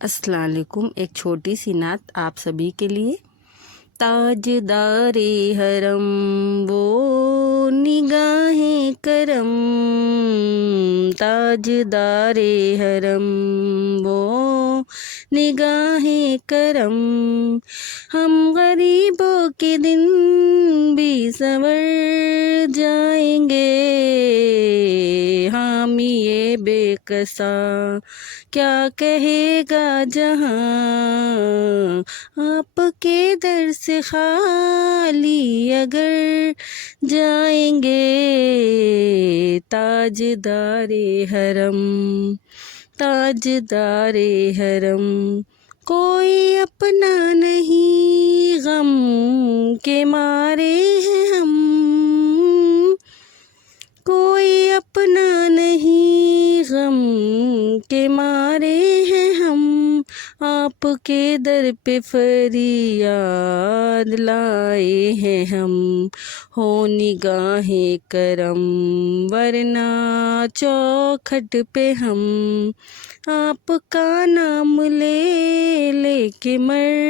अस्सलाम वालेकुम। एक छोटी सी नात आप सभी के लिए। ताजदारे हरम वो निगाहें करम, ताजदारे हरम वो निगाहें करम, हम गरीबों के दिन भी संवर जाएंगे, हामी ये बेकसा क्या कहेगा जहां, आपके दर से खाली अगर जाएंगे, ताजदारे हरम, ताजदारे हरम, कोई अपना नहीं गम के मारे हैं हम, कोई अपना नहीं गम के मारे हैं हम, आपके दर पे फरियाद लाए हैं हम, हो निगाहें करम वरना चौखट पे हम आपका नाम ले लेके मर